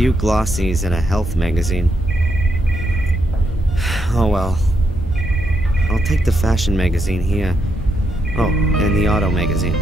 few glossies and a health magazine. Oh well. I'll take the fashion magazine here. Oh, and the auto magazine.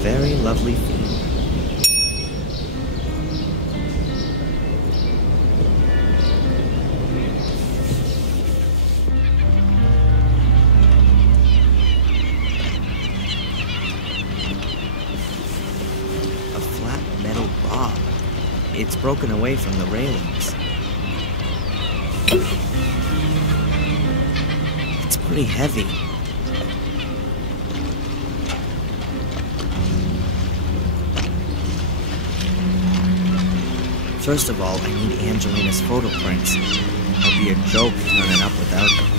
Very lovely theme. A flat metal bar. It's broken away from the railings. It's pretty heavy. First of all, I need Angelina's photo prints. It'll be a joke turning up without them.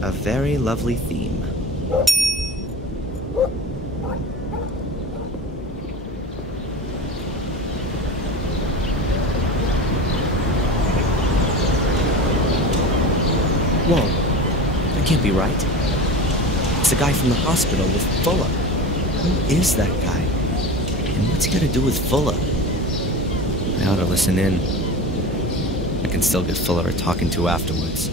A very lovely theme. Whoa, that can't be right. It's the guy from the hospital with Fuller. Who is that guy? And what's he got to do with Fuller? I ought to listen in. I can still get Fuller a talking to afterwards.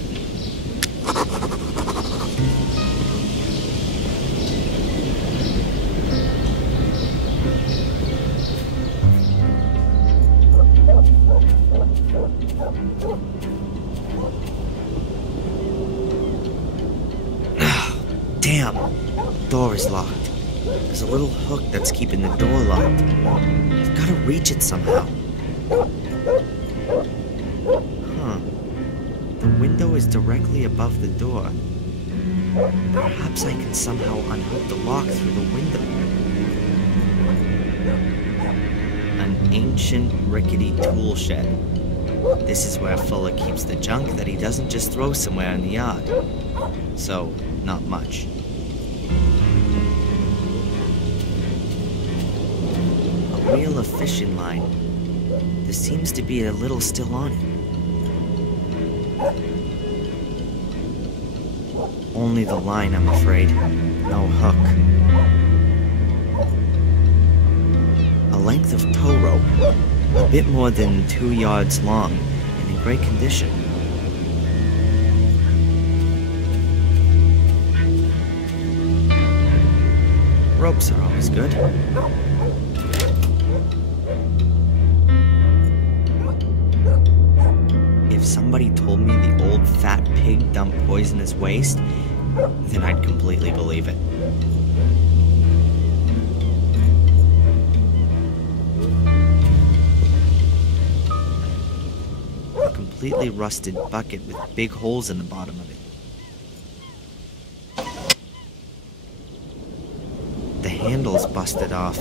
Damn, the door is locked. There's a little hook that's keeping the door locked. I've got to reach it somehow. Huh. The window is directly above the door. Perhaps I can somehow unhook the lock through the window. An ancient, rickety tool shed. This is where Fuller keeps the junk that he doesn't just throw somewhere in the yard. So, not much. A reel of fishing line. There seems to be a little still on it. Only the line, I'm afraid. No hook. A length of tow rope. A bit more than 2 yards long and in great condition. Ropes are always good. If somebody told me the old fat pig dumped poisonous waste, then I'd completely believe it. A completely rusted bucket with big holes in the bottom of it. The handle's busted off.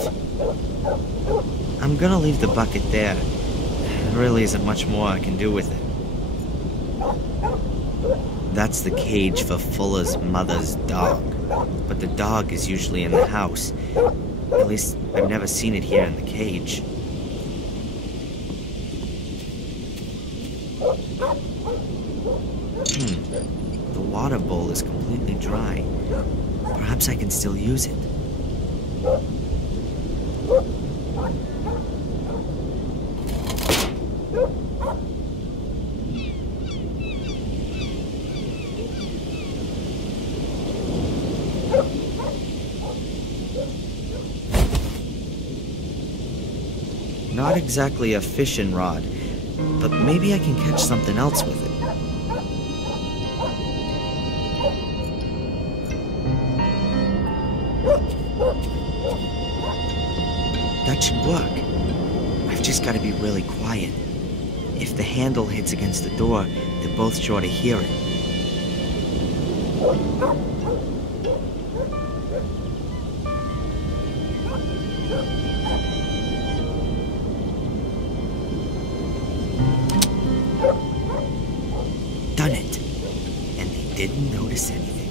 I'm gonna leave the bucket there. There really isn't much more I can do with it. That's the cage for Fuller's mother's dog. But the dog is usually in the house. At least, I've never seen it here in the cage. The water bowl is completely dry. Perhaps I can still use it. not exactly a fishing rod, but maybe I can catch something else with it. That should work. I've just got to be really quiet. If the handle hits against the door, they're both sure to hear it. Done it. And they didn't notice anything.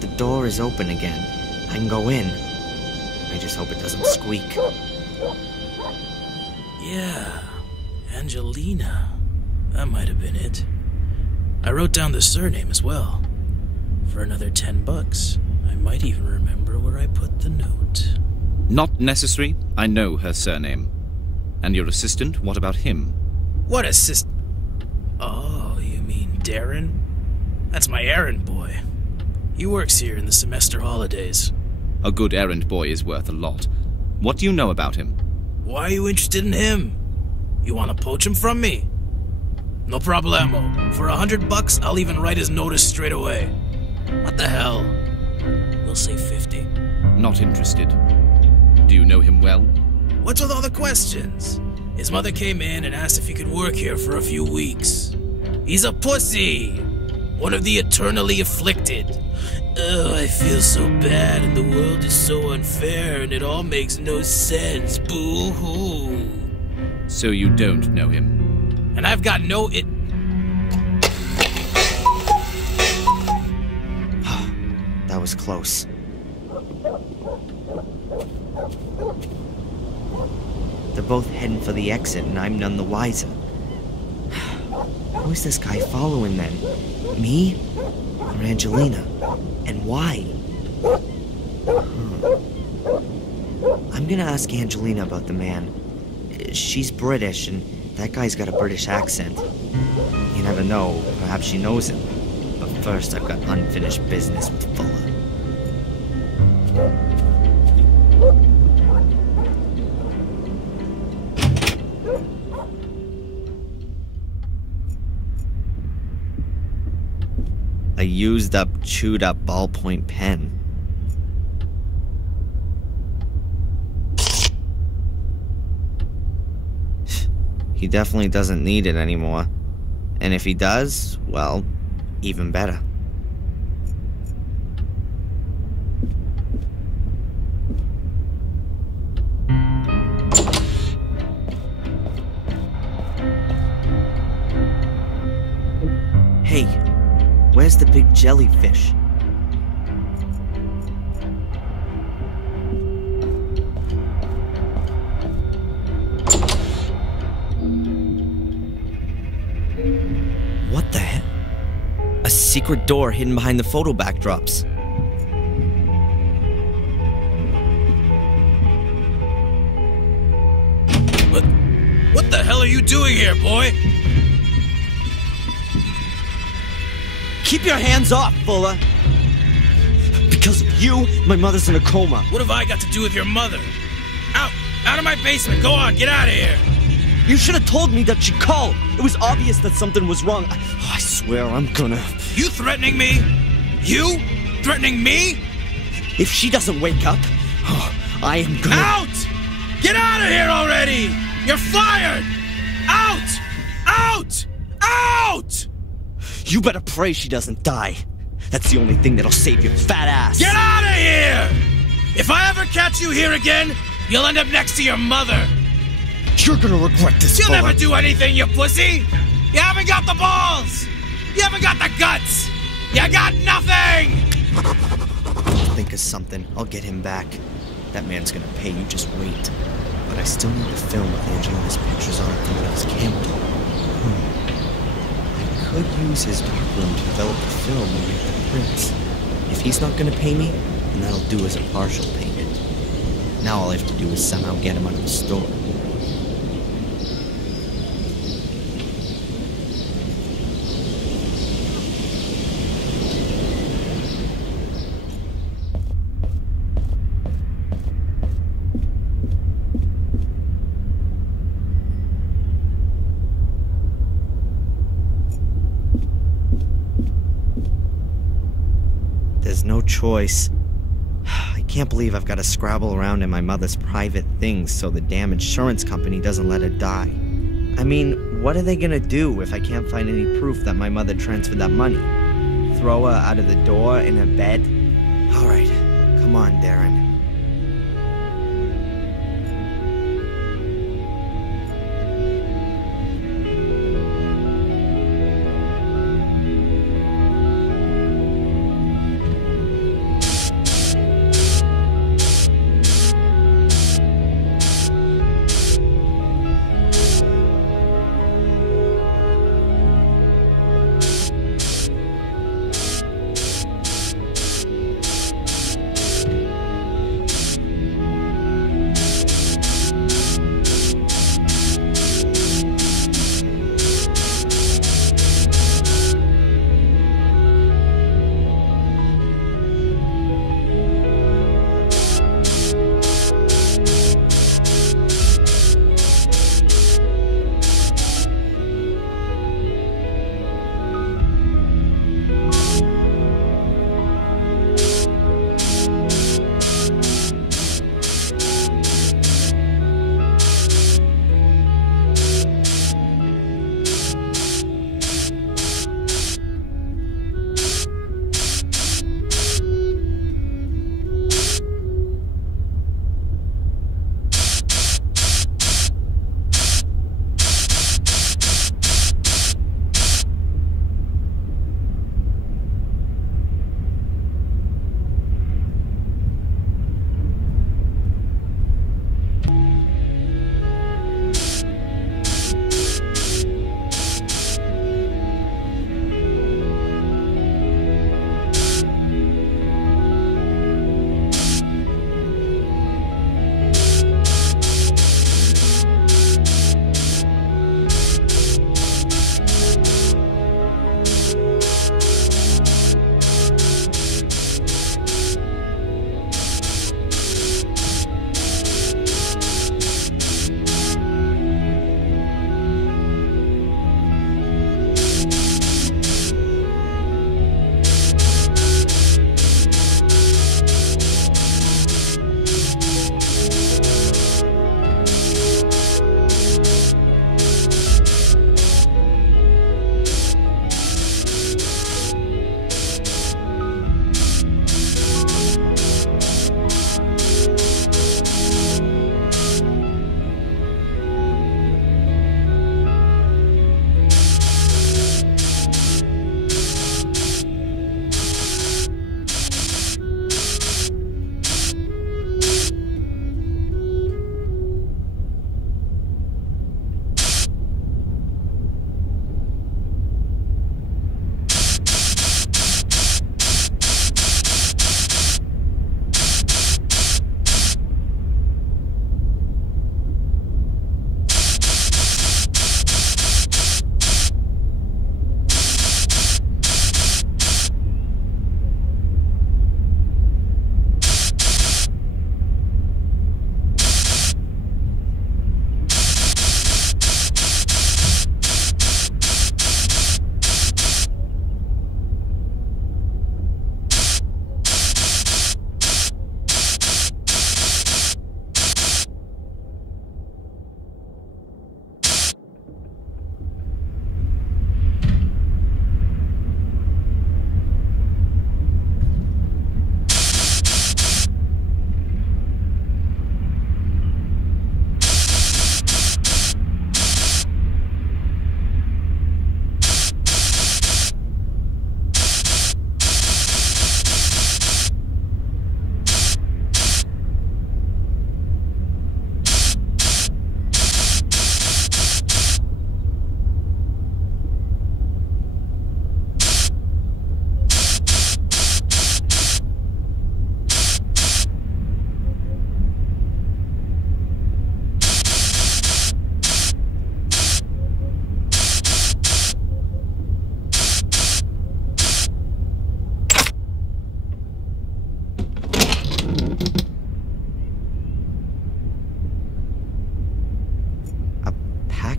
The door is open again. I can go in. I just hope it doesn't squeak. Yeah, Angelina. That might have been it. I wrote down the surname as well. For another $10, I might even remember where I put the note. Not necessary. I know her surname. And your assistant, what about him? What assist... Oh, you mean Darren? That's my errand boy. He works here in the semester holidays. A good errand boy is worth a lot. What do you know about him? Why are you interested in him? You want to poach him from me? No problemo. For $100, I'll even write his notice straight away. What the hell? We'll say 50. Not interested. Do you know him well? What's with all the questions? His mother came in and asked if he could work here for a few weeks. He's a pussy! One of the eternally afflicted. Oh, I feel so bad and the world is so unfair and it all makes no sense. Boo-hoo. So you don't know him? And I've got no it... That was close. They're both heading for the exit and I'm none the wiser. Who is this guy following then? Me? Or Angelina? And why? I'm gonna ask Angelina about the man. She's British, and that guy's got a British accent. You never know, perhaps she knows him. But first, I've got unfinished business with Fuller. A used-up, chewed-up ballpoint pen. He definitely doesn't need it anymore. And if he does, well, even better. Hey, where's the big jellyfish? What the hell? A secret door hidden behind the photo backdrops. What the hell are you doing here, boy? Keep your hands off, Fuller. Because of you, my mother's in a coma. What have I got to do with your mother? Out! Out of my basement! Go on, get out of here! You should have told me that she called. It was obvious that something was wrong. I swear I'm gonna... You threatening me? You? Threatening me? If she doesn't wake up, I am gonna... Out! Get out of here already! You're fired! Out! Out! Out! You better pray she doesn't die. That's the only thing that'll save your fat ass. Get out of here! If I ever catch you here again, you'll end up next to your mother. You're gonna regret this, You'll Fuller. never do anything, you pussy! You haven't got the balls! You haven't got the guts! You got nothing! I'll think of something. I'll get him back. That man's gonna pay, you just wait. But I still need the film with Angelina's pictures on it from his camera. I could use his darkroom to develop the film and make the prints. If he's not gonna pay me, then that'll do as a partial payment. Now all I have to do is somehow get him out of the store. guess, no choice. I can't believe I've got to scrabble around in my mother's private things so the damn insurance company doesn't let her die. I mean, what are they gonna do if I can't find any proof that my mother transferred that money? Throw her out of the door in her bed? Alright, come on, Darren.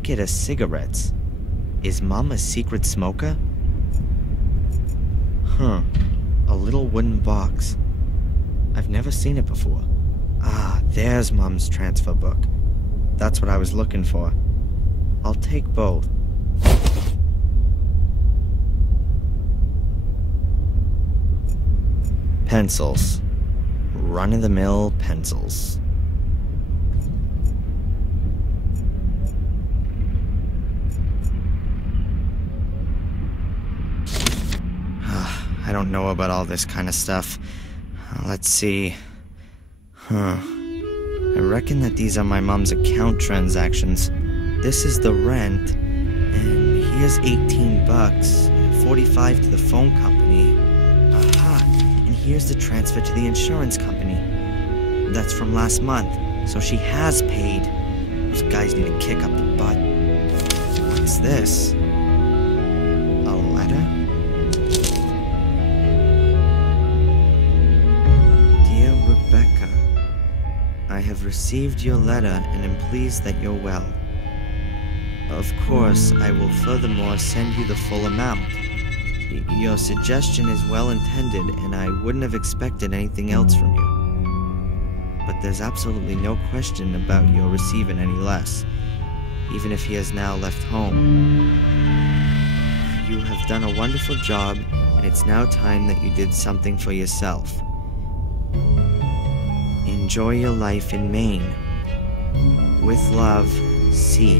packet of cigarettes. Is Mom a secret smoker? Huh. A A little wooden box. I've never seen it before. Ah, there's Mom's transfer book. That's what I was looking for. I'll take both. Pencils. Run-of-the-mill pencils. I don't know about all this kind of stuff. Let's see. I reckon that these are my mom's account transactions. This is the rent, and here's 18 bucks, 45 to the phone company. Aha, and here's the transfer to the insurance company. That's from last month, so she has paid. Those guys need to kick up the butt. What's this? A letter? Dear Rebecca, I have received your letter and am pleased that you're well. Of course, I will furthermore send you the full amount. Your suggestion is well intended, and I wouldn't have expected anything else from you. But there's absolutely no question about your receiving any less, even if he has now left home. You have done a wonderful job, and it's now time that you did something for yourself. Enjoy your life in Maine. With love, C.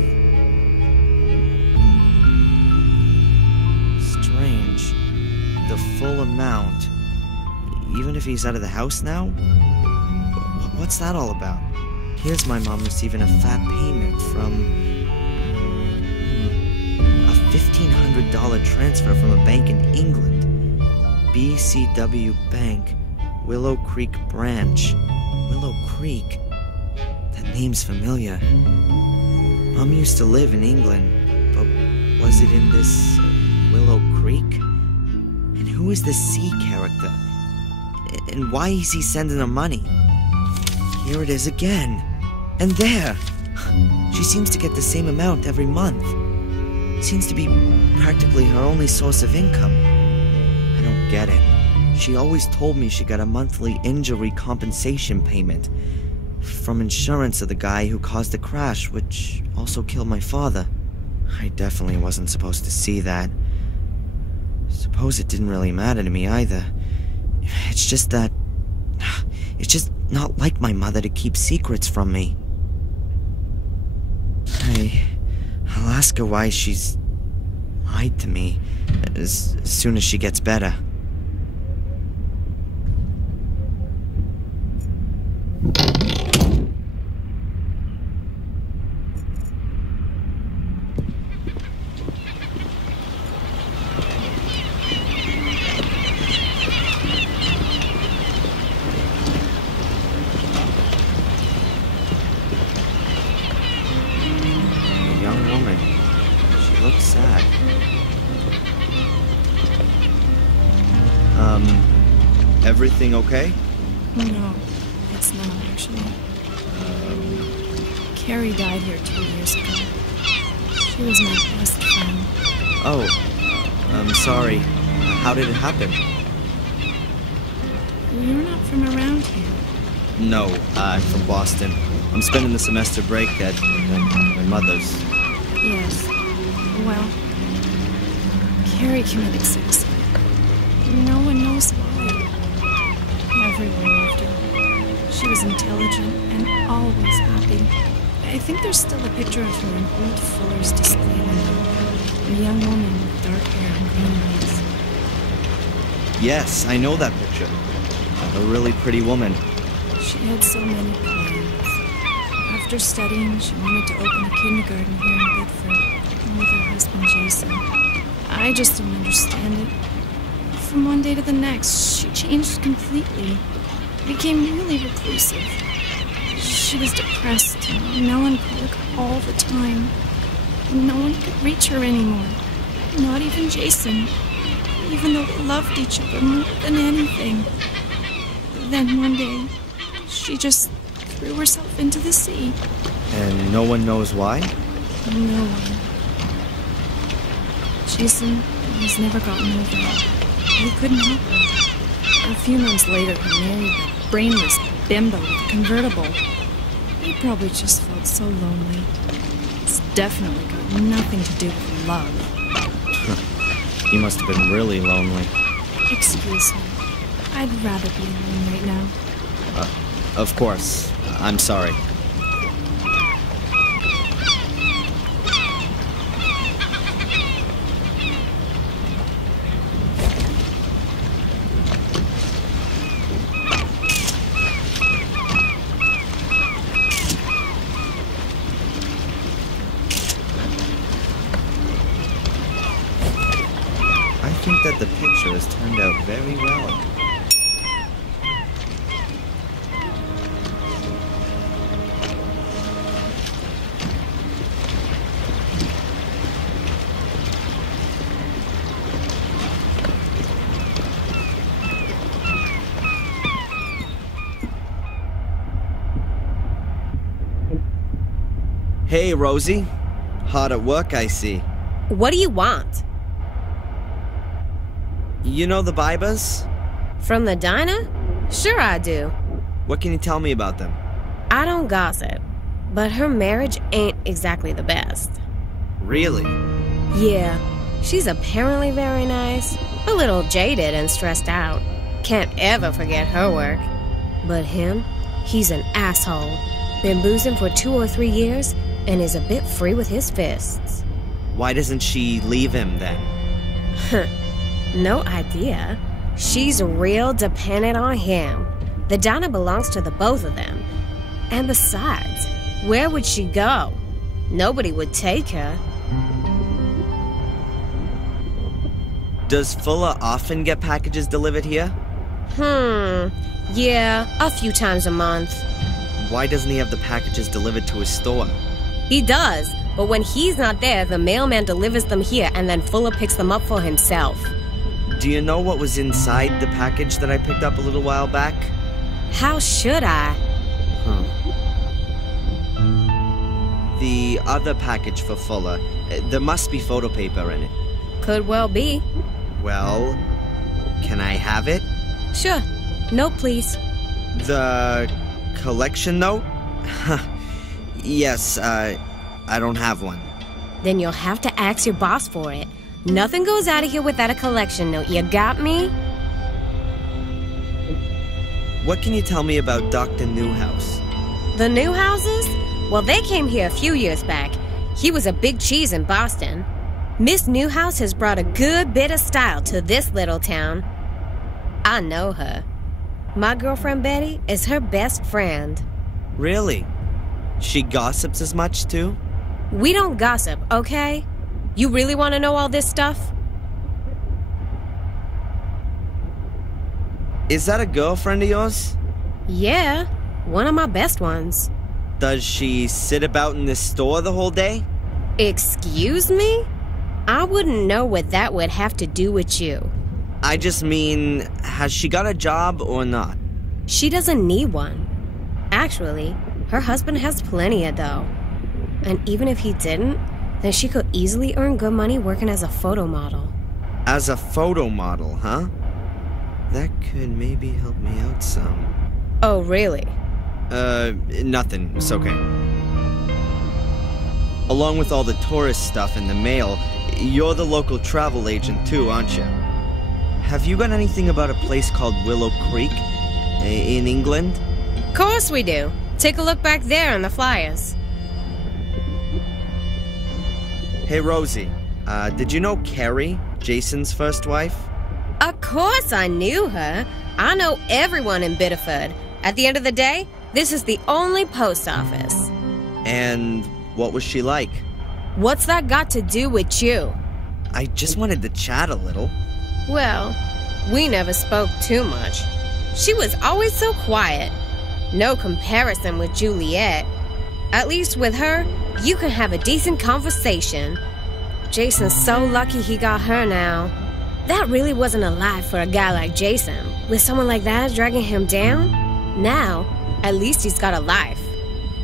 Strange. The full amount. Even if he's out of the house now? What's that all about? Here's my mom receiving a fat payment from... a $1,500 transfer from a bank in England. BCW Bank, Willow Creek Branch. Willow Creek? That name's familiar. Mom used to live in England, but was it in this Willow Creek? And who is this C character? And why is he sending her money? Here it is again. And there! She seems to get the same amount every month. Seems to be practically her only source of income. I don't get it. She always told me she got a monthly injury compensation payment from insurance of the guy who caused the crash, which also killed my father. I definitely wasn't supposed to see that. Suppose it didn't really matter to me either. It's just that... it's just not like my mother to keep secrets from me. I'll ask her why she's lied to me as soon as she gets better. Everything okay? No, it's not actually. Carrie died here 2 years ago. She was my best friend. Oh, I'm sorry. How did it happen? You're not from around here. No, I'm from Boston. I'm spending the semester break at my mother's. Yes. Well, Carrie committed suicide. No one knows why. Everyone loved her. She was intelligent and always happy. I think there's still a picture of her in old Fuller's display window. A young woman with dark hair and green eyes. Yes, I know that picture. A really pretty woman. She had so many plans. After studying, she wanted to open a kindergarten here in Bedford with her husband Jason. I just don't understand it. From one day to the next, she changed completely. Became really reclusive. She was depressed and melancholic all the time. No one could reach her anymore. Not even Jason. Even though they loved each other more than anything. Then one day, she just threw herself into the sea. And no one knows why? No one. Jason has never gotten over it. He couldn't help her. A few months later, he married that brainless bimbo with a convertible. He probably just felt so lonely. It's definitely got nothing to do with love. He must have been really lonely. Excuse me. I'd rather be alone right now. Of course. I'm sorry. I think that the picture has turned out very well. Hey, Rosie. Hard at work, I see. What do you want? You know the Bibers? From the diner? Sure I do. What can you tell me about them? I don't gossip, but her marriage ain't exactly the best. Really? Yeah, she's apparently very nice, a little jaded and stressed out. Can't ever forget her work. But him, he's an asshole. Been boozing for 2 or 3 years and is a bit free with his fists. Why doesn't she leave him then? No idea. She's real dependent on him. The diner belongs to the both of them. And besides, where would she go? Nobody would take her. Does Fuller often get packages delivered here? Yeah, a few times a month. Why doesn't he have the packages delivered to his store? He does, but when he's not there, the mailman delivers them here and then Fuller picks them up for himself. Do you know what was inside the package that I picked up a little while back? How should I? The other package for Fuller. There must be photo paper in it. Could well be. Well, can I have it? Sure. No, please. The collection note? Yes, I don't have one. Then you'll have to ask your boss for it. Nothing goes out of here without a collection note. You got me? What can you tell me about Dr. Newhouse? The Newhouses? Well, they came here a few years back. He was a big cheese in Boston. Miss Newhouse has brought a good bit of style to this little town. I know her. My girlfriend Betty is her best friend. Really? She gossips as much too? We don't gossip, okay? You really want to know all this stuff? Is that a girlfriend of yours? Yeah, one of my best ones. Does she sit about in this store the whole day? Excuse me? I wouldn't know what that would have to do with you. I just mean, has she got a job or not? She doesn't need one. Actually, her husband has plenty of dough. And even if he didn't, then she could easily earn good money working as a photo model. As a photo model, huh? That could maybe help me out some. Oh, really? Nothing. It's okay. Along with all the tourist stuff in the mail, you're the local travel agent too, aren't you? Have you got anything about a place called Willow Creek in England? Of course we do. Take a look back there on the flyers. Hey, Rosie, did you know Carrie, Jason's first wife? Of course I knew her. I know everyone in Biddeford. At the end of the day, this is the only post office. And what was she like? What's that got to do with you? I just wanted to chat a little. Well, we never spoke too much. She was always so quiet. No comparison with Juliet. At least with her, you can have a decent conversation. Jason's so lucky he got her now. That really wasn't a life for a guy like Jason. With someone like that dragging him down? Now, at least he's got a life.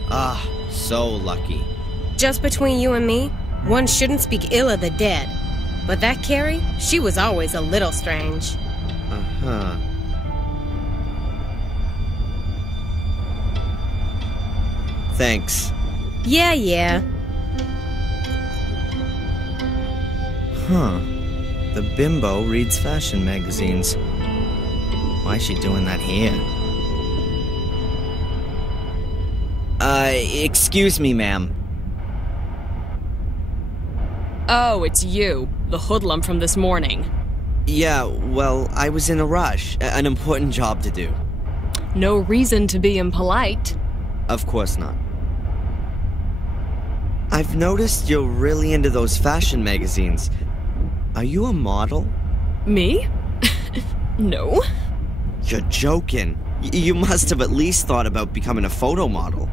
Ah, so lucky. Just between you and me, one shouldn't speak ill of the dead. But that Carrie, she was always a little strange. Uh-huh. Thanks. Yeah. Huh. The bimbo reads fashion magazines. Why is she doing that here? Excuse me, ma'am. Oh, it's you, the hoodlum from this morning. Yeah, well, I was in a rush. An important job to do. No reason to be impolite. Of course not. I've noticed you're really into those fashion magazines. Are you a model? Me? No. You're joking. You must have at least thought about becoming a photo model.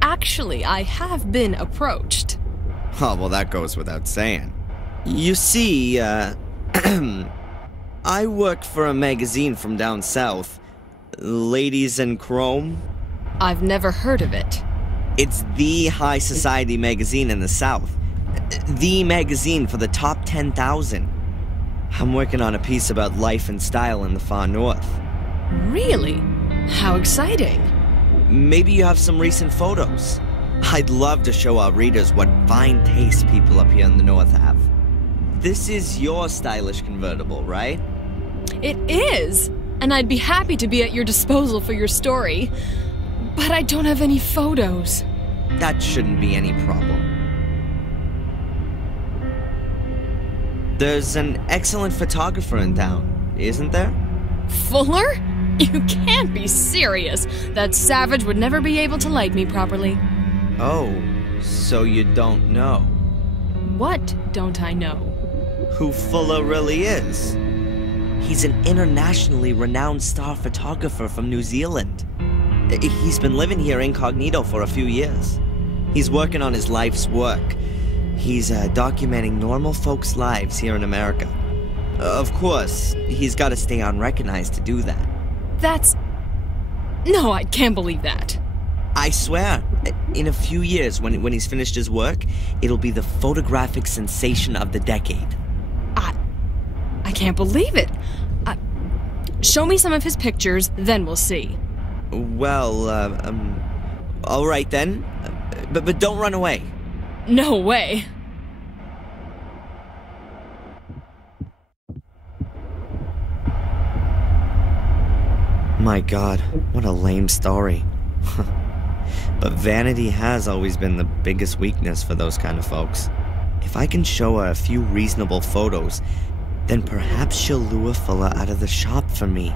Actually, I have been approached. Oh, well, that goes without saying. You see, I work for a magazine from down south. Ladies in Chrome. I've never heard of it. It's the high society magazine in the South. The magazine for the top 10,000. I'm working on a piece about life and style in the far north. Really? How exciting. Maybe you have some recent photos. I'd love to show our readers what fine taste people up here in the north have. This is your stylish convertible, right? It is! And I'd be happy to be at your disposal for your story. But I don't have any photos. That shouldn't be any problem. There's an excellent photographer in town, isn't there? Fuller? You can't be serious. That savage would never be able to like me properly. Oh, so you don't know What don't I know? who Fuller really is? He's an internationally renowned star photographer from New Zealand. He's been living here incognito for a few years. He's working on his life's work. He's documenting normal folks' lives here in America. Of course, he's got to stay unrecognized to do that. That's... No, I can't believe that. I swear, in a few years, when he's finished his work, it'll be the photographic sensation of the decade. I can't believe it. Show me some of his pictures, then we'll see. Well, all right then. But don't run away. No way. My God, what a lame story. But vanity has always been the biggest weakness for those kind of folks. If I can show her a few reasonable photos, then perhaps she'll lure Fuller out of the shop for me.